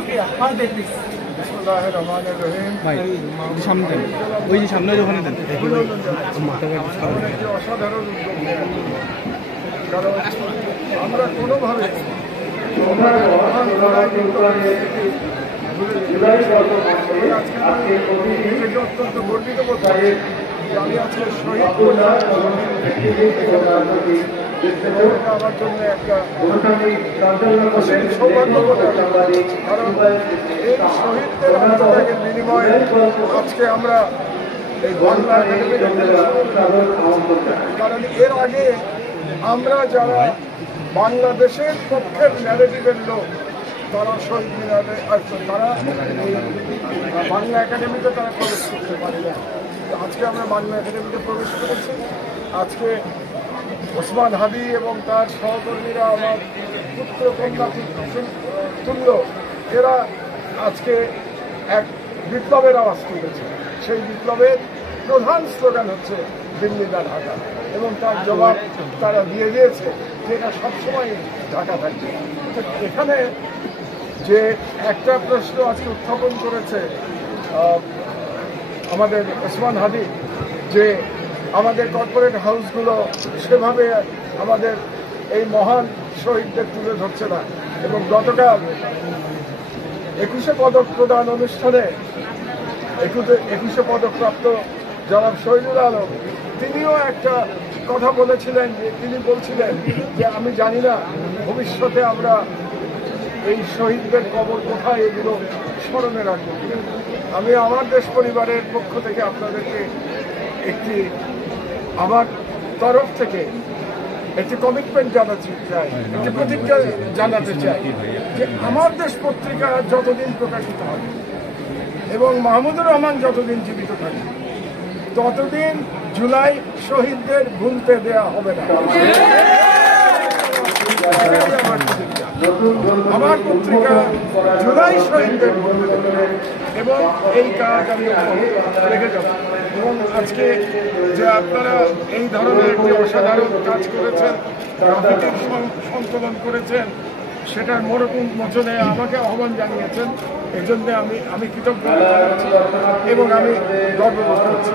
शुक्रिया সামনে ওই যে সামনে ওখানে দেন অসাধারণ উদ্যোগ নেওয়া, কারণ আমরা কোনোভাবে অত্যন্ত গর্বিত বোধ করি যে আমি আজকে শহীদ আমার জন্য একটা সৌভাগ্য বলে, কারণ এই শহীদদের আত্মত্যাগের বিনিময়ে আজকে আমরা এই বাংলা কারণ এর আগে আমরা যারা বাংলাদেশের পক্ষের ন্যারেটিভের লোক তারা শহীদ মিনারে তারা বাংলা একাডেমিতে তারা প্রবেশ করতে পারে না। আজকে আমরা বাংলা একাডেমিতে প্রবেশ করেছি। আজকে ওসমান হাদি এবং তার সহকর্মীরা আমার পুত্র কন্যা তুল্য, এরা আজকে এক বিপ্লবের আওয়াজ তুলেছে। সেই বিপ্লবের প্রধান স্লোগান হচ্ছে দিল্লি না ঢাকা, এবং তার জবাব তারা দিয়ে দিয়েছে যে এটা সবসময় ঢাকা থাকবে। এখানে যে একটা প্রশ্ন আজকে উত্থাপন করেছে আমাদের ওসমান হাদি, যে আমাদের কর্পোরেট হাউসগুলো সেভাবে আমাদের এই মহান শহীদদের তুলে ধরছে না, এবং গতকাল 21শে পদক প্রদান অনুষ্ঠানে 21শে পদকপ্রাপ্ত জনাব শহীদুল আলম তিনিও একটা কথা বলেছিলেন, যে তিনি বলছিলেন যে আমি জানি না ভবিষ্যতে আমরা এই শহীদদের কবর কোথায় এগুলো স্মরণে রাখবো। আমি আমার দেশ পরিবারের পক্ষ থেকে আপনাদেরকে একটি আমার তরফ থেকে একটি কমিটমেন্ট জানাতে চাই, একটি প্রতিজ্ঞা জানাতে চাই যে আমার দেশ পত্রিকা যতদিন প্রকাশিত হবে এবং মাহমুদুর রহমান যতদিন জীবিত থাকে ততদিন জুলাই শহীদদের ভুলতে দেয়া হবে না। আমার পত্রিকা জুলাই শহীদদের ভুলতে দেবে এবং এই কাজ আমি রেখে যাব। এবং আজকে যে আপনারা এই ধরনের একটি অসাধারণ কাজ করেছেন, গ্রাফিতির সংকলন করেছেন, সেটার মোচনে আমাকে আহ্বান জানিয়েছেন, এই জন্য আমি কৃতজ্ঞ জানাচ্ছি এবং আমি গর্ববোধ করছি।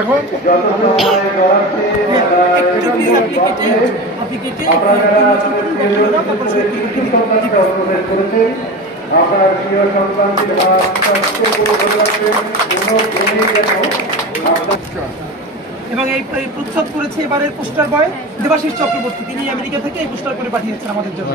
এখন আপনার প্রিয় সন্তানদের এবং এই প্রচ্ছদ করেছে এবারের পোস্টার বয় দেবাশিস চক্রবর্তী, তিনি আমেরিকা থেকে এই পোস্টার করে পাঠিয়েছেন আমাদের জন্য।